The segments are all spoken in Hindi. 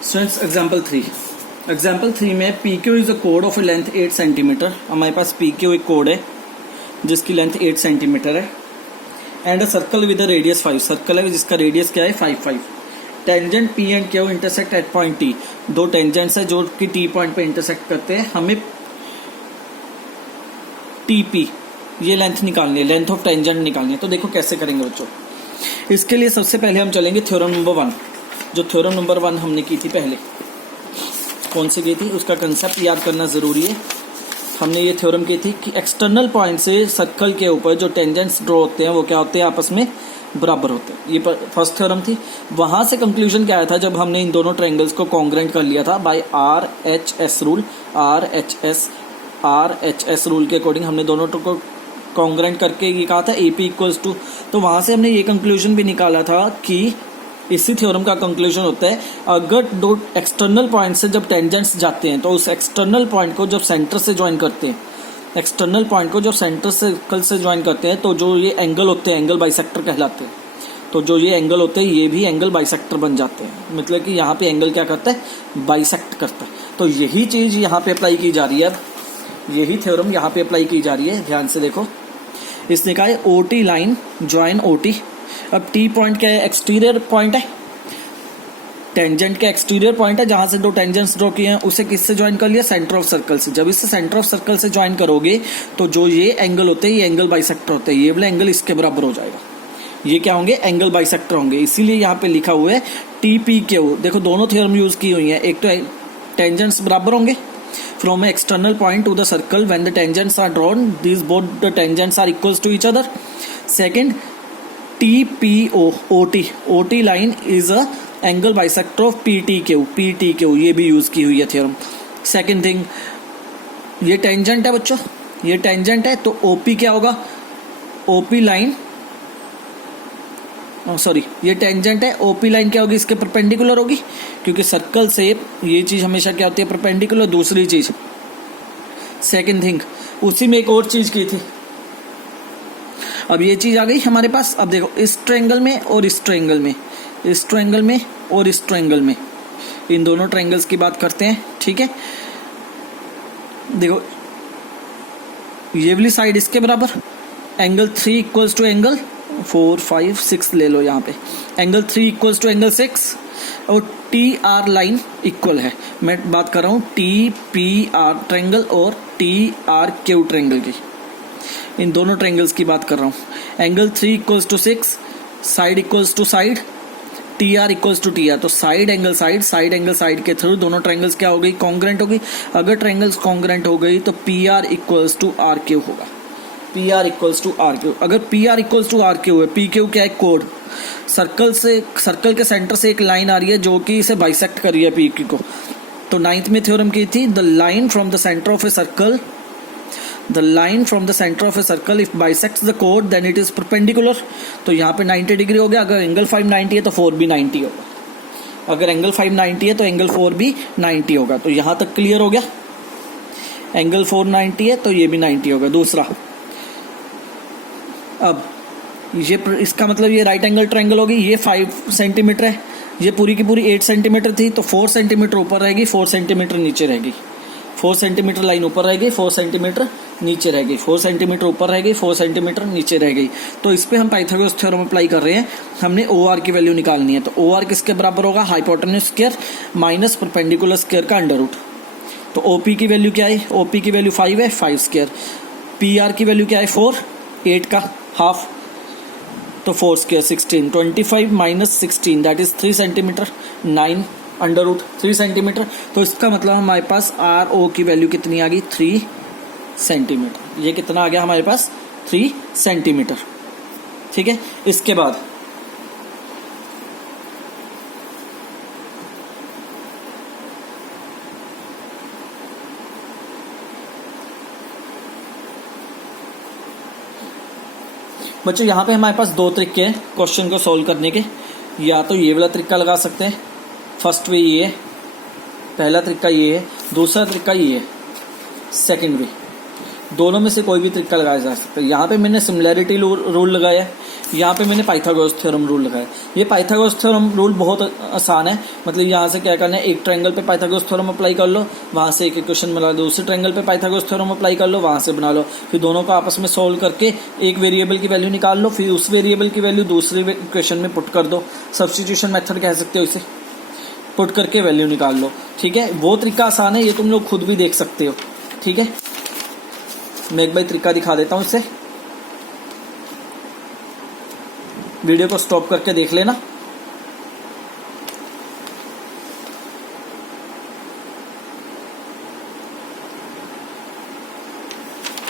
स्टूडेंट्स एग्जाम्पल 3 में P Q is a code of A length 8 centimetre. हमारे पास पी क्यू एक कोड है जिसकी लेंथ 8 सेंटीमीटर है and a circle with a radius 5। Circle है जिसका रेडियस क्या है 5। Tangent P and Q intersect at point T. दो टेंजेंट्स है जो कि टी पॉइंट पे इंटरसेक्ट करते हैं। हमें टी पी ये लेंथ निकालनी है, लेंथ ऑफ टेंजेंट निकालनी है। तो देखो कैसे करेंगे बच्चों। इसके लिए सबसे पहले हम चलेंगे थ्योरम नंबर 1। जो थ्योरम नंबर 1 हमने की थी पहले, कौन सी की थी, उसका कंसेप्ट याद करना जरूरी है। हमने ये थ्योरम की थी कि एक्सटर्नल पॉइंट से सर्कल के ऊपर जो टेंजेंट्स ड्रॉ होते हैं वो क्या होते हैं, आपस में बराबर होते हैं। ये फर्स्ट थ्योरम थी। वहां से कंक्लूजन क्या आया था जब हमने इन दोनों ट्रायंगल्स को कॉन्ग्रेंट कर लिया था by RHS rule. RHS rule के अकॉर्डिंग हमने दोनों को कॉन्ग्रेंट करके ये कहा था AP इक्वल्स टू। तो वहां से हमने ये कंक्लूजन भी निकाला था कि इसी थ्योरम का कंक्लूजन होता है अगर दो एक्सटर्नल पॉइंट से जब टेंजेंट्स जाते हैं तो उस एक्सटर्नल पॉइंट को जब सेंटर से ज्वाइन करते हैं, एक्सटर्नल पॉइंट को जब सेंटर सर्कल से ज्वाइन करते हैं तो जो ये एंगल होते हैं एंगल बाइसेक्टर कहलाते हैं। तो जो ये एंगल होते हैं ये भी एंगल बाइसेक्टर बन जाते हैं। मतलब कि यहाँ पे एंगल क्या करता है, बाइसेक्ट करता है। तो यही चीज यहाँ पे अप्लाई की जा रही है। अब यही थ्योरम यहाँ पे अप्लाई की जा रही है। ध्यान से देखो, इसने कहा है OT लाइन ज्वाइन OT। अब T पॉइंट क्या है, एक्सटीरियर पॉइंट है, टेंजेंट का एक्सटीरियर पॉइंट है जहां से दो टेंजेंट्स ड्रॉ किए हैं। उसे किससे ज्वाइन कर लिया, सेंटर ऑफ सर्कल से। जब इसे सेंटर ऑफ सर्कल से ज्वाइन करोगे तो जो ये एंगल होते हैं ये एंगल बाइसेक्टर होते हैं। ये वाला एंगल इसके बराबर हो जाएगा। ये क्या होंगे, एंगल बाइसेक्टर होंगे। इसीलिए यहाँ पे लिखा हुआ है TPQ। देखो दोनों थ्योरम यूज की हुई है। एक तो टेंजेंट्स बराबर होंगे from external point to the circle when the tangents are drawn these both the tangents are equals to each other. Second OT line is a angle bisector of PTQ। ये भी यूज की हुई है थ्योरम। सेकंड थिंग, ये टेंजेंट है बच्चों, ये टेंजेंट है तो OP क्या होगा, OP लाइन ये टेंजेंट है, OP लाइन क्या होगी, इसके परपेंडिकुलर होगी क्योंकि सर्कल से ये चीज हमेशा क्या होती है, परपेंडिकुलर। दूसरी चीज, सेकंड थिंग, उसी में एक और चीज की थी। अब ये चीज आ गई हमारे पास। अब देखो इस ट्रायंगल में और इस ट्रायंगल में, इस ट्रायंगल में और इस ट्रायंगल में, इन दोनों ट्रायंगल्स की बात करते हैं। ठीक है, देखो ये वाली साइड इसके बराबर, एंगल 3 इक्वल्स टू एंगल 4 5 6 ले लो यहाँ पे। एंगल 3 इक्वल्स टू एंगल 6 और TR लाइन इक्वल है। मैं बात कर रहा हूँ TPR ट्रायंगल और TRQ ट्रायंगल की। इन दोनों ट्रायंगल्स की बात कर रहा हूँ। Angle 3 equals to 6, side equals to side, TR equals to TR। तो साइड एंगल साइड के थ्रू दोनों ट्रायंगल्स क्या हो गई, कॉन्ग्रेंट हो गई। अगर ट्रायंगल्स कॉन्ग्रेंट हो गई तो PR इक्वल्स टू RQ होगा। PR equals to RQ। अगर PR इक्वल्स टू RQ है, PQ क्या है, कोड। सर्कल के सेंटर से एक लाइन आ रही है जो कि इसे बाइसेक्ट कर रही है PQ को। तो 9th में थ्योरम की थी, the line from the center of a circle, the line from the center of a circle if bisects the chord then it is perpendicular। तो यहाँ पे 90 डिग्री हो गया। अगर एंगल 590 है तो 4 भी 90 होगा। अगर एंगल 590 है तो एंगल 4 भी 90 होगा। तो यहाँ तक क्लियर हो गया। एंगल 490 है तो ये भी 90 होगा। दूसरा, अब ये इसका मतलब ये राइट एंगल ट्रायंगल होगी। ये 5 सेंटीमीटर है, ये पूरी की पूरी 8 सेंटीमीटर थी तो 4 सेंटीमीटर ऊपर रहेगी, 4 सेंटीमीटर नीचे रहेगी। 4 सेंटीमीटर लाइन ऊपर रहेगी, 4 सेंटीमीटर नीचे रहेगी, 4 सेंटीमीटर ऊपर रहेगी, 4 सेंटीमीटर नीचे रह गई। तो इस पे हम पाइथागोरस थ्योरम अप्लाई कर रहे हैं। हमने OR की वैल्यू निकालनी है। तो OR किसके बराबर होगा, hypotenuse square minus perpendicular square का अंडर रूट। तो OP की वैल्यू क्या है, OP की वैल्यू 5 है, 5 स्क्वायर। PR की वैल्यू क्या है 4, 8 का हाफ तो 4 square 16। 25 minus 16 that is 3 centimeter, 9 under root 3 centimeter. तो इसका मतलब हमारे पास RO की वैल्यू कितनी आ गई, 3 सेंटीमीटर। ये कितना आ गया हमारे पास, 3 सेंटीमीटर। ठीक है, इसके बाद बच्चों यहाँ पे हमारे पास 2 तरीके हैं क्वेश्चन को सॉल्व करने के। या तो ये वाला तरीका लगा सकते हैं, फर्स्ट वे ये है, पहला तरीका ये है। दूसरा तरीका ये है, सेकंड वे। दोनों में से कोई भी तरीका लगाया जा सकता है। यहाँ पे मैंने सिमिलैरिटी रूल लगाया है। यहाँ पे मैंने पाइथागोरस थ्योरम रूल लगाया। ये पाइथागोरस थ्योरम रूल बहुत आसान है, मतलब यहाँ से क्या करना है, एक ट्रायंगल पे पाइथागोरस थ्योरम अप्लाई कर लो, वहाँ से एक इक्वेशन बना लो, दूसरे ट्रायंगल पे पाइथागोरस थ्योरम अप्लाई कर लो, वहाँ से बना लो, फिर दोनों को आपस में सोल्व करके एक वेरिएबल की वैल्यू निकाल लो, फिर उस वेरिएबल की वैल्यू दूसरे इक्वेशन में पुट कर दो। सब्स्टिट्यूशन मेथड कह सकते हो इसे, पुट करके वैल्यू निकाल लो। ठीक है, वो तरीका आसान है, ये तुम लोग खुद भी देख सकते हो। ठीक है, मैं एक बार तरीका दिखा देता हूँ इससे, वीडियो को स्टॉप करके देख लेना।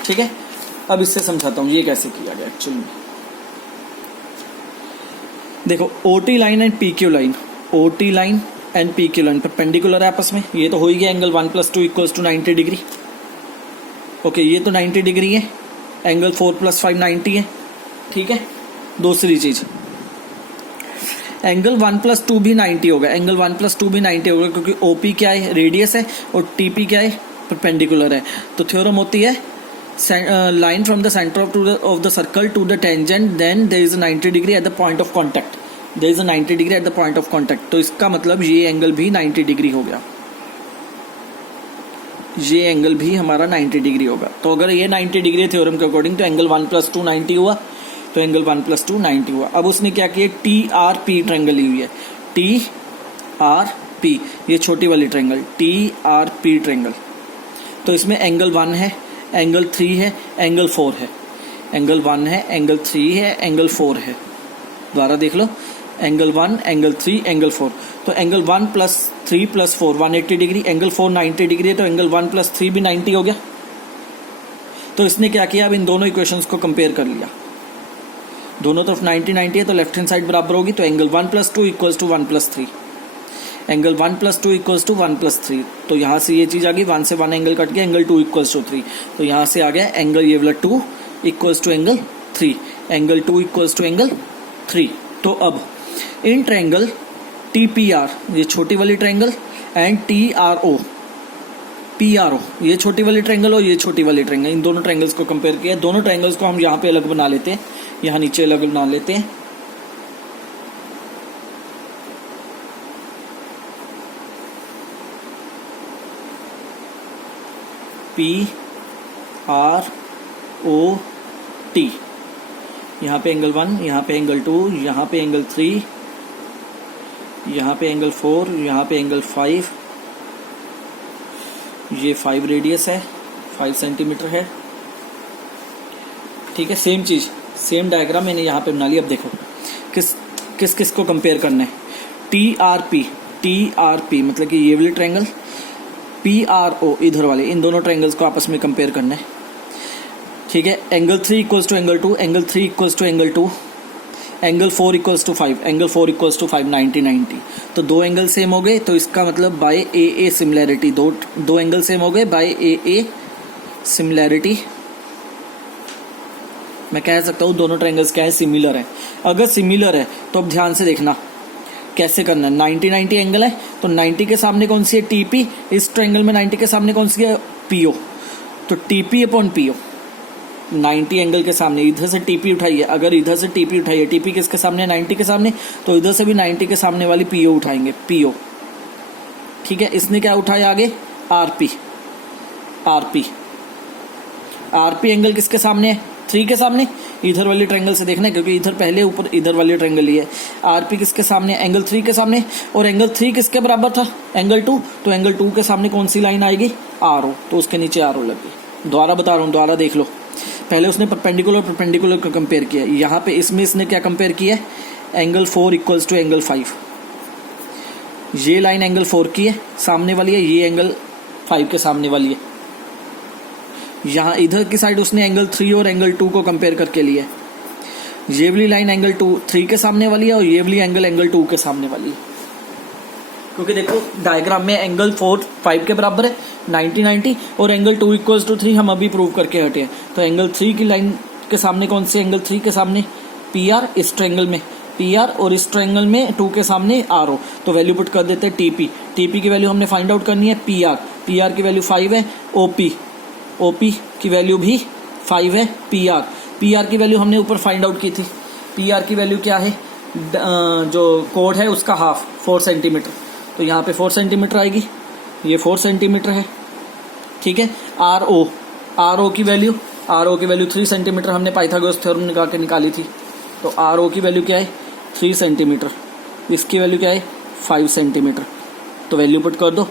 ठीक है, अब इससे समझाता हूं ये कैसे किया गया एक्चुअली में। देखो, OT line and PQ line, OT line and PQ line perpendicular है आपस में। ये तो हो ही गया, एंगल 1 + 2 = 90 डिग्री। ओके, ये तो 90 डिग्री है, एंगल 4 + 5 90 है। ठीक है, दूसरी चीज, एंगल 1 + 2 भी 90 होगा, एंगल 1 + 2 भी 90 होगा, क्योंकि ओपी क्या है, रेडियस है, और टीपी क्या है, परपेंडिकुलर है। तो थ्योरम होती है line from the center of the circle to the tangent, then there is 90 degree at the point of contact, there is 90 degree at the point of contact. तो इसका मतलब ये एंगल भी 90 डिग्री हो गया, ये एंगल भी हमारा 90 डिग्री होगा। तो अगर ये 90 डिग्री है थ्योरम के अकॉर्डिंग, तो एंगल 1 + 2 90 हुआ, तो एंगल 1 + 2 90 हुआ। अब उसने क्या किया, TRP ट्रायंगल ली हुई है, TRP, ये छोटी वाली ट्रायंगल, TRP ट्रायंगल। तो इसमें एंगल 1 है, एंगल 3 है, एंगल 4 है, एंगल 1 है, एंगल 3 है, एंगल 4 है। दोबारा देख लो, एंगल 1, एंगल 3, एंगल 4। तो एंगल 1 + 3 + 4 180 डिग्री, एंगल 4 90 डिग्री है, तो एंगल 1 + 3 भी 90 हो गया। तो इसने क्या किया, अब इन दोनों इक्वेशंस को कंपेयर कर लिया, दोनों तरफ 90 90 है, तो लेफ्ट हैंड साइड बराबर होगी, तो एंगल 1 + 2 = 1 + 3, एंगल 1 + 2 = 1 + 3। तो यहाँ से ये चीज आ गई, 1 से 1 एंगल कट गया, एंगल 2 = 3। तो यहाँ से आ गया एंगल ये वाला 2 = एंगल 3, एंगल 2 = एंगल 3। तो अब इन ट्रायंगल TPR, ये छोटी वाली ट्रायंगल, एंड TRO, PRO, ये छोटी वाली ट्रायंगल और ये छोटी वाली ट्रायंगल, इन दोनों ट्रायंगल्स को कंपेयर किया। दोनों ट्रायंगल्स को हम यहाँ पे अलग बना लेते हैं, यहाँ नीचे अलग बना लेते हैं। PROT, यहाँ पे एंगल 1, यहाँ पे एंगल 2, यहाँ पे एंगल 3, यहाँ पे एंगल 4, यहाँ पे एंगल 5, ये 5 रेडियस है, 5 सेंटीमीटर है। ठीक है, सेम चीज, सेम डायग्राम मैंने यहाँ पे बना लिया। अब देखो किस किस को कंपेयर करना है। TRP मतलब कि ये वाले ट्रायंगल, PRO इधर वाले, इन दोनों ट्रायंगल्स को आपस में कंपेयर करना है। ठीक है, angle 3 = angle 2, angle 3 = angle 2, angle 4 = 5, angle 4 = 5 90 90। तो दो एंगल सेम हो गए, तो इसका मतलब बाय AA सिमिलैरिटी, दो एंगल सेम हो गए बाय AA सिमिलैरिटी। मैं कह सकता हूँ दोनों ट्रायंगल्स क्या है, सिमिलर है। अगर सिमिलर है तो अब ध्यान से देखना कैसे करना है। 90 90 एंगल है, तो 90 के सामने कौन सी है, TP। इस ट्रायंगल में 90 के सामने कौन सी है, PO। तो TP/PO 90 एंगल के सामने इधर से TP उठाइए, अगर इधर से TP उठाइए, TP किसके सामने, 90 के सामने, तो इधर से भी 90 के सामने वाली PO उठाएंगे, PO। ठीक है, इसने क्या उठाया आगे, RP एंगल किसके सामने है, 3 के सामने। इधर वाली ट्रायंगल से देखना है, क्योंकि इधर पहले ऊपर इधर वाली ट्रायंगल ली है। RP किसके सामने, एंगल 3 के सामने, और एंगल 3 किसके बराबर था, एंगल 2। तो एंगल 2 के सामने कौन सी लाइन आएगी, RO, तो उसके नीचे RO लगी। दोबारा बता रहा हूँ, दोबारा देख लो। पहले उसने परपेंडिकुलर को कंपेयर किया, यहाँ पे इसमें इसने क्या कंपेयर किया है, एंगल 4 = एंगल 5। ये लाइन एंगल 4 की है, सामने वाली है, ये एंगल 5 के सामने वाली है। यहाँ इधर की साइड उसने एंगल 3 और एंगल 2 को कंपेयर करके लिया है। ये वाली लाइन एंगल 3 के सामने वाली है, और ये वाली एंगल 2 के सामने वाली है। क्योंकि देखो डायग्राम में एंगल 4 5 के बराबर है 90 90, और एंगल 2 = 3 हम अभी प्रूव करके हटे हैं। तो एंगल 3 की लाइन के सामने कौन सी, एंगल 3 के सामने PR, इस ट्रायंगल में PR, और इस ट्रायंगल में 2 के सामने RO। तो वैल्यू पुट कर देते हैं TP की वैल्यू हमने फाइंड आउट करनी है, PR की वैल्यू 5 है, OP की वैल्यू भी 5 है, PR की वैल्यू हमने ऊपर फाइंड आउट की थी। पी आर की वैल्यू क्या है, जो कोड है उसका हाफ 4 सेंटीमीटर, तो यहाँ पे 4 सेंटीमीटर आएगी, ये 4 सेंटीमीटर है, ठीक है। आर ओ की वैल्यू 3 सेंटीमीटर हमने पाइथागोरस थ्योरम निकाली थी, तो आर ओ की वैल्यू क्या है 3 सेंटीमीटर, इसकी वैल्यू क्या है 5 सेंटीमीटर, तो वैल्यू पुट कर दो,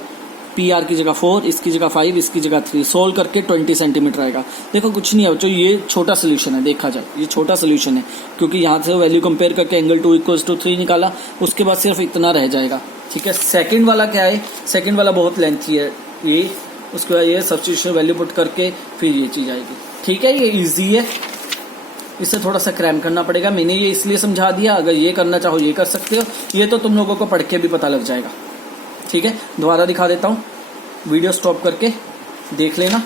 पी आर की जगह 4, इसकी जगह 5, इसकी जगह 3, सोल्व करके 20 सेंटीमीटर आएगा। देखो कुछ नहीं है बच्चों, ये छोटा सोल्यूशन है, देखा जाए ये छोटा सोल्यूशन है, क्योंकि यहाँ से वैल्यू कंपेयर करके एंगल 2 = 3 निकाला, उसके बाद सिर्फ इतना रह जाएगा, ठीक है। सेकंड वाला क्या है, सेकंड वाला बहुत लेंथी है ये, उसके बाद ये सब्स्टिट्यूशन वैल्यू पुट करके फिर ये चीज़ आएगी, ठीक है। ये ईजी है, इसे थोड़ा सा क्रैम करना पड़ेगा, मैंने ये इसलिए समझा दिया, अगर ये करना चाहो ये कर सकते हो, ये तो तुम लोगों को पढ़ के भी पता लग जाएगा, ठीक है। दोबारा दिखा देता हूँ, वीडियो स्टॉप करके देख लेना,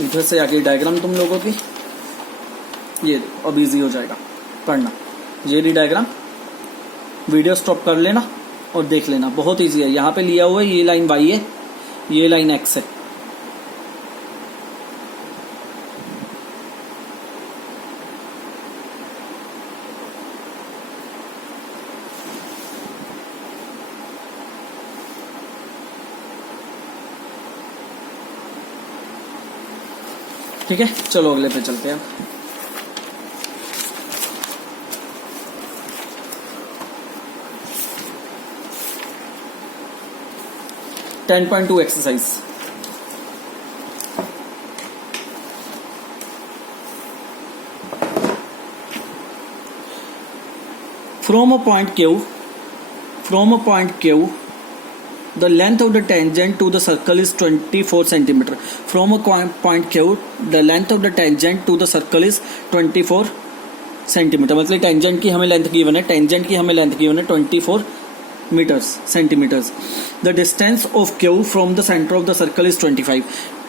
इधर से आगे डायग्राम तुम लोगों की, ये अब इजी हो जाएगा पढ़ना, ये रही डायग्राम, वीडियो स्टॉप कर लेना और देख लेना, बहुत इजी है। यहाँ पे लिया हुआ है, ये लाइन y है, ये लाइन x है, ठीक है। चलो अगले पे चलते हैं। Ten 10.2 exercise, from a point Q, the length of the tangent to the circle is 24 centimeter. From a point Q, the length of the tangent to the circle is 24 centimeter. मतलब टेंजेंट की हमें लेंथ गिवन है, 24 सेंटीमीटर्स। The distance of Q from the center of the circle is 25.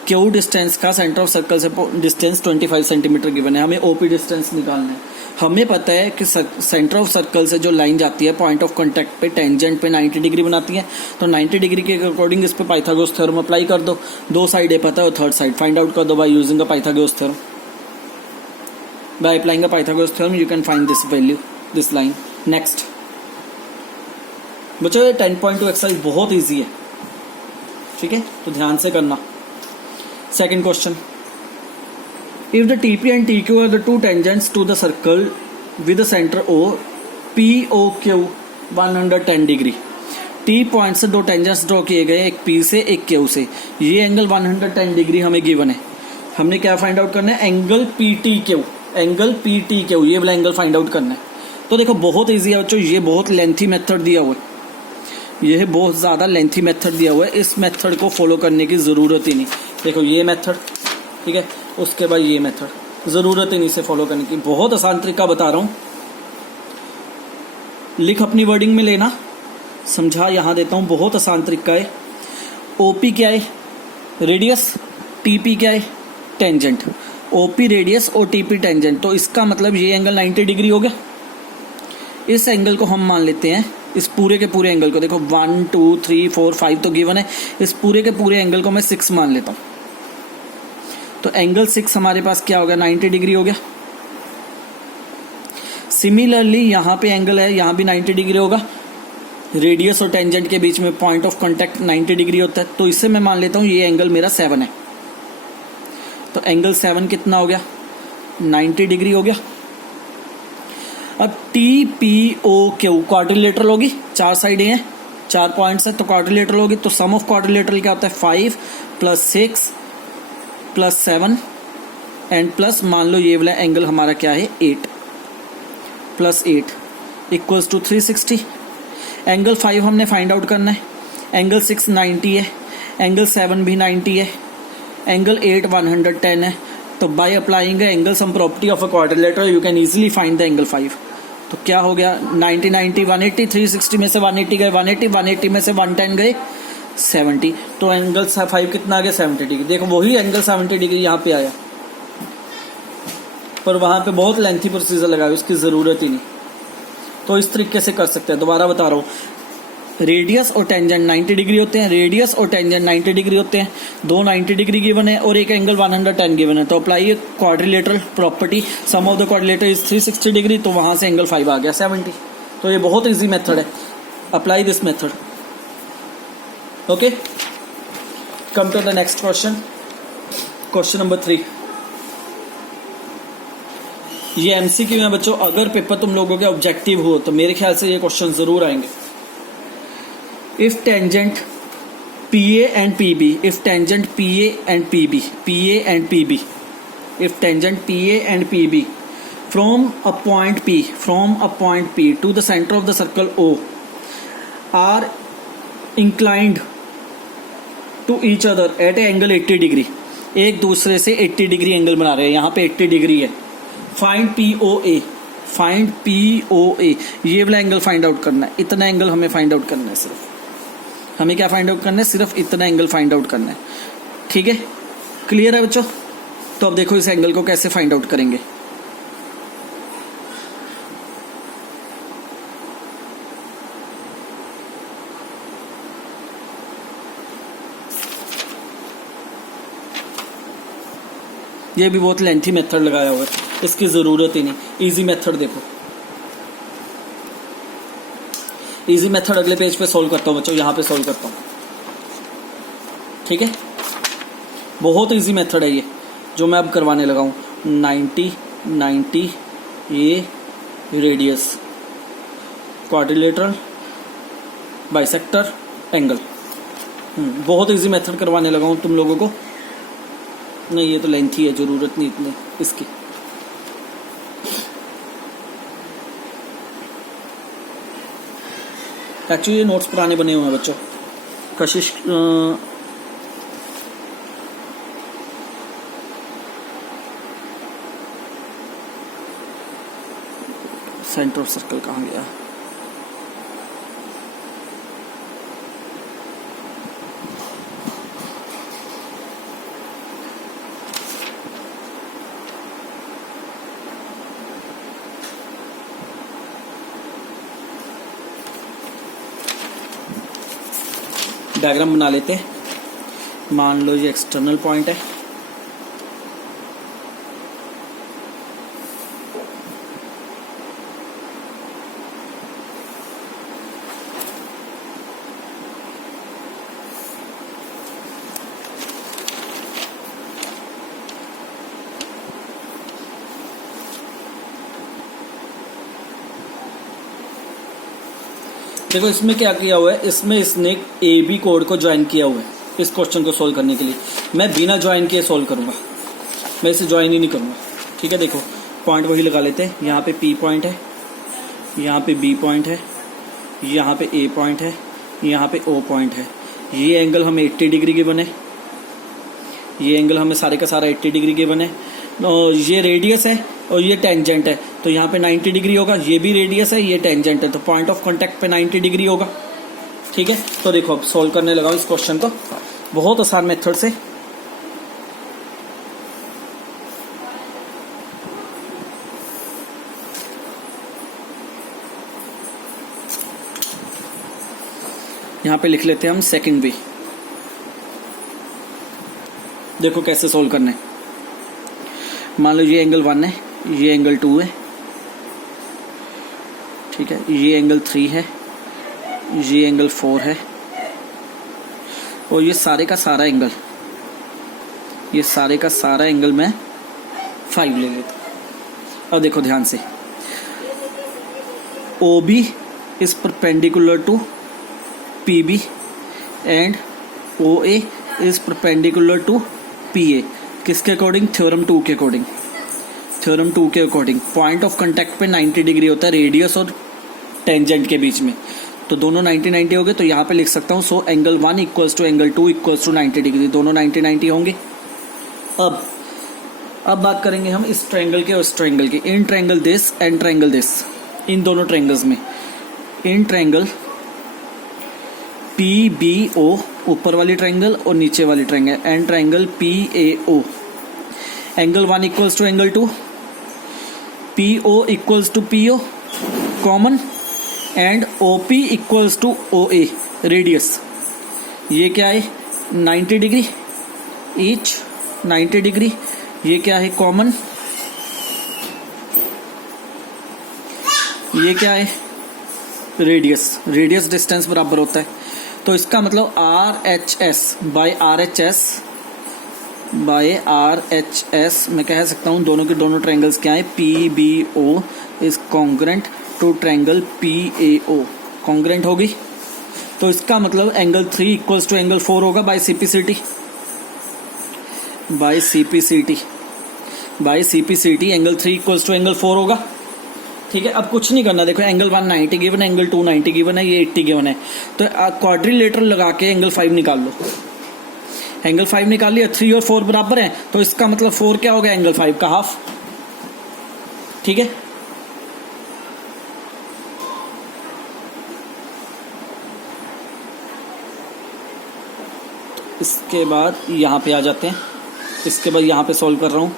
Q distance का सेंटर ऑफ सर्कल से डिस्टेंस 25 सेंटीमीटर गिवन है, हमें OP डिस्टेंस निकालना है। हमें पता है कि सेंटर ऑफ सर्कल से जो लाइन जाती है पॉइंट ऑफ कांटेक्ट पे टेंजेंट पे 90 डिग्री बनाती है, तो 90 डिग्री के अकॉर्डिंग इस पे पाइथागोरस थ्योरम अप्लाई कर दो, दो साइड है पता है और थर्ड साइड फाइंड आउट कर दो by using a Pythagoras theorem. By applying a Pythagoras theorem you can find this value, this line. Next बच्चों, 10.2 एक्सरसाइज बहुत ईजी है, ठीक है, तो ध्यान से करना। Second question, if the TP and TQ are the two tangents to the circle with the center O, POQ 110 degree. T point से दो टेंजेंट्स ड्रॉ किए गए, एक P से एक Q से, ये एंगल 110 डिग्री हमें गिवन है। हमने क्या फाइंड आउट करना है, एंगल PTQ, ये वाला एंगल फाइंड आउट करना है। तो देखो बहुत ईजी है बच्चों, ये बहुत लेंथी मेथड दिया हुआ है, ये बहुत ज़्यादा लेंथी मेथड दिया हुआ है, इस मेथड को फॉलो करने की ज़रूरत ही नहीं। देखो ये मेथड, ठीक है, उसके बाद ये मेथड, ज़रूरत ही नहीं इसे फॉलो करने की, बहुत आसान तरीका बता रहा हूँ, लिख अपनी वर्डिंग में लेना, समझा यहाँ देता हूँ, बहुत आसान तरीका है। OP क्या है, रेडियस, TP क्या है, टेंजेंट। OP रेडियस और TP टेंजेंट, तो इसका मतलब ये एंगल 90 डिग्री हो गया। इस एंगल को हम मान लेते हैं, इस पूरे के पूरे एंगल को, देखो 1 2 3 4 5 तो गिवन है, इस पूरे के पूरे एंगल को मैं 6 मान लेता हूँ, तो एंगल 6 हमारे पास क्या हो गया, 90 डिग्री हो गया। सिमिलरली यहाँ पे एंगल है, यहाँ भी 90 डिग्री होगा, रेडियस और टेंजेंट के बीच में पॉइंट ऑफ कांटेक्ट 90 डिग्री होता है, तो इससे मैं मान लेता हूँ ये एंगल मेरा 7 है, तो एंगल 7 कितना हो गया, 90 डिग्री हो गया। अब TPOQ क्वाड्रिलेटरल होगी, 4 साइडें हैं, 4 पॉइंट्स हैं, तो क्वाड्रिलेटरल होगी, तो सम ऑफ क्वाड्रिलेटरल क्या होता है, 5 + 6 + 7 एंड प्लस मान लो ये वाला एंगल हमारा क्या है 8 + 8 = 360। एंगल 5 हमने फाइंड आउट करना है, एंगल 6 90 है, एंगल 7 भी 90 है, एंगल 8 110 है, तो by applying angle sum property of a quadrilateral you can easily find the angle 5। तो क्या हो गया, 90 90 180, 360 में से 180 गए 180 में से 110 गए 70, तो एंगल 5 कितना आ गया, 70 डिग्री। देखो वही एंगल 70 डिग्री यहाँ पे आया, पर वहाँ पे बहुत लेंथी प्रोसीजर लगा, उसकी ज़रूरत ही नहीं, तो इस तरीके से कर सकते हैं। दोबारा बता रहा हूँ, रेडियस और टेंजेंट 90 डिग्री होते हैं, रेडियस और टेंजेंट 90 डिग्री होते हैं, दो 90 डिग्री गिवन है और एक एंगल 110 गिवन है। तो apply quadrilateral property, sum of the quadrilateral is 360 degree, तो वहां से एंगल 5 आ गया 70। तो ये बहुत इजी मेथड है, apply this method. Okay, come to the next question, question number 3। ये एमसीक्यू है बच्चों, अगर पेपर तुम लोगों के ऑब्जेक्टिव हो तो मेरे ख्याल से ये क्वेश्चन जरूर आएंगे। If tangent PA and PB, if tangent PA and PB, PA and PB, if tangent PA and PB from a point P to the center of the circle O are inclined to each other at an angle 80 degree, एक दूसरे से 80 डिग्री एंगल बना रहे हैं, यहाँ पे 80 डिग्री है। फाइंड POA, फाइंड POA, ये वाला एंगल फाइंड आउट करना है, इतना एंगल हमें फाइंड आउट करना है, सिर्फ हमें क्या फाइंड आउट करना है, सिर्फ इतना एंगल फाइंड आउट करना है। ठीक है, क्लियर है बच्चों? तो अब देखो इस एंगल को कैसे फाइंड आउट करेंगे। ये भी बहुत लेंथी मेथड लगाया हुआ है, इसकी जरूरत ही नहीं। इजी मेथड देखो, इजी मेथड अगले पेज पे सॉल्व करता हूँ बच्चों, यहाँ पे सॉल्व करता हूँ। ठीक है, बहुत इजी मेथड है ये जो मैं अब करवाने लगा हूँ। 90 ये रेडियस, क्वाड्रिलेटरल, बाइसेक्टर, एंगल। बहुत इजी मेथड करवाने लगा हूँ तुम लोगों को। नहीं ये तो लेंथी है, जरूरत नहीं इतनी इसकी। एक्चुअली ये नोट्स पुराने बने हुए हैं बच्चों, कशिश सेंटर ऑफ सर्कल कहाँ गया? डायग्राम बना लेते हैं। मान लो ये एक्सटर्नल पॉइंट है, देखो इसमें क्या किया हुआ है, इसमें इसने AB कोड को ज्वाइन किया हुआ है इस क्वेश्चन को सोल्व करने के लिए। मैं बिना ज्वाइन किए सोल्व करूंगा, मैं इसे ज्वाइन ही नहीं करूंगा। ठीक है, देखो पॉइंट वही लगा लेते हैं। यहाँ पे P पॉइंट है, यहाँ पे B पॉइंट है, यहाँ पे A पॉइंट है, यहाँ पे O पॉइंट है। ये एंगल हमें 80 डिग्री के बने, ये एंगल हमें सारे का सारा 80 डिग्री के बने। ये रेडियस है और ये टेंजेंट है, तो यहाँ पे 90 डिग्री होगा। ये भी रेडियस है, ये टेंजेंट है, तो पॉइंट ऑफ कांटेक्ट पे 90 डिग्री होगा। ठीक है, तो देखो अब सॉल्व करने लगा इस क्वेश्चन को बहुत आसान मेथड से। यहाँ पे लिख लेते हैं हम सेकंड वे। देखो कैसे सोल्व करना है। मान लो ये एंगल 1 है, ये एंगल 2 है, ठीक है, ये एंगल 3 है, ये एंगल 4 है, और ये सारे का सारा एंगल, ये सारे का सारा एंगल मैं 5 ले लेता हूँ। अब देखो ध्यान से, OB is perpendicular to PB and OA is perpendicular to PA। किसके अकॉर्डिंग? थ्योरम 2 के अकॉर्डिंग। थ्योरम 2 के अकॉर्डिंग पॉइंट ऑफ कांटेक्ट पे 90 डिग्री होता है रेडियस और टेंजेंट के बीच में, तो दोनों 90 हो गए। तो यहाँ पे लिख सकता हूँ so angle 1 equals to angle 2 equals to 90 degree, दोनों 90 होंगे। अब बात करेंगे हम इस ट्रायंगल के और इस ट्रायंगल की। In triangle this and triangle this, इन दोनों ट्रायंगल्स में इन ट्रायंगल PBO ऊपर वाली ट्रायंगल और नीचे वाली triangle, and triangle PAO। Angle 1 equals to angle 2, PO equals to PO common, and OP equals to OA radius, ये क्या है 90 डिग्री ईच, 90 डिग्री, ये क्या है कॉमन, ये क्या है रेडियस, रेडियस डिस्टेंस बराबर होता है। तो इसका मतलब RHS बाय RHS मैं कह सकता हूँ दोनों के दोनों ट्रायंगल्स क्या है PBO is congruent to triangle PAO, congruent होगी। तो इसका मतलब एंगल 3 इक्वल्स टू एंगल 4 होगा by CPCT angle 3 equals to angle 4 होगा। ठीक है, अब कुछ नहीं करना, देखो एंगल 1 90 गिवन है, एंगल 2 90 गिवन है, ये 80 गिवन है, तो क्वाड्रिलेटरल लगा के एंगल 5 निकाल लो। एंगल 5 निकाल लिया, 3 और 4 बराबर है, तो इसका मतलब 4 क्या होगा एंगल 5 का हाफ। ठीक है, इसके बाद यहाँ पे आ जाते हैं, इसके बाद यहाँ पे सॉल्व कर रहा हूँ।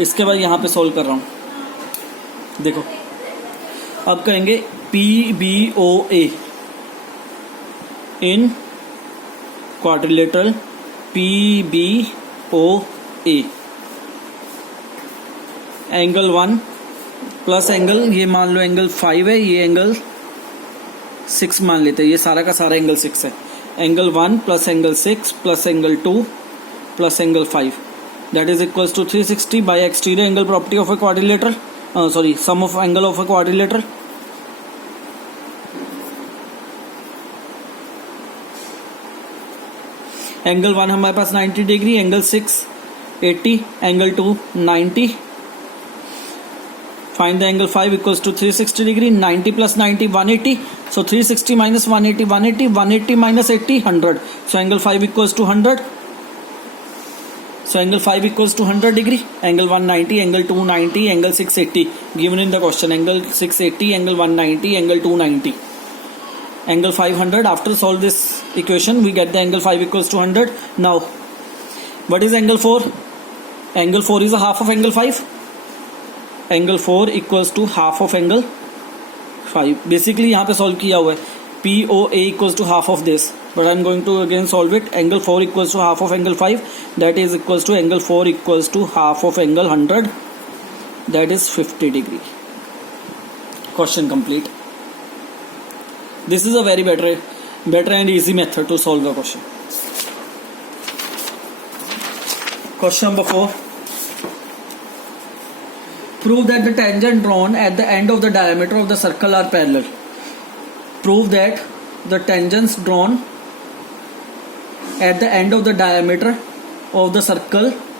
इसके बाद यहाँ पे सॉल्व कर रहा हूँ, देखो अब करेंगे PBOA इन quadrilateral PBOA angle 1 plus angle, ये मान लो एंगल 5 है, ये एंगल 6 मान लेते हैं, ये सारा का सारा एंगल 6 है। Angle 1 plus angle 6 plus angle 2 plus angle 5 that is equals to 360 by exterior angle property of a quadrilateral, sum of angle of a quadrilateral। Angle 1 हमारे पास 90 degree, angle 6 80, angle 2 90, find the angle 5 equals to 360 degree, 90 plus 90 180, so 360 minus 180 180, 180 minus 80 100, so angle 5 equals to 100, so angle 5 equals to 100 degree, angle 190, angle 290, angle 680 given in the question, angle 680, angle 190, angle 290, angle 500. After solve this equation we get the angle 5 equals to 100. Now what is angle 4? Angle 4 is a half of angle 5, angle 4 equals to half of angle 5। basically यहाँ पे solve किया हुआ है, POA equals to half of this, but I am going to again solve it। angle 4 equals to half of angle 5, that is equals to angle 4 equals to half of angle 100, that is 50 degree। question complete। this is a very better and easy method to solve the question। question number 4, prove that the tangent drawn at the end of the diameter of the circle are parallel। prove that the tangents drawn at the end of the diameter of the circle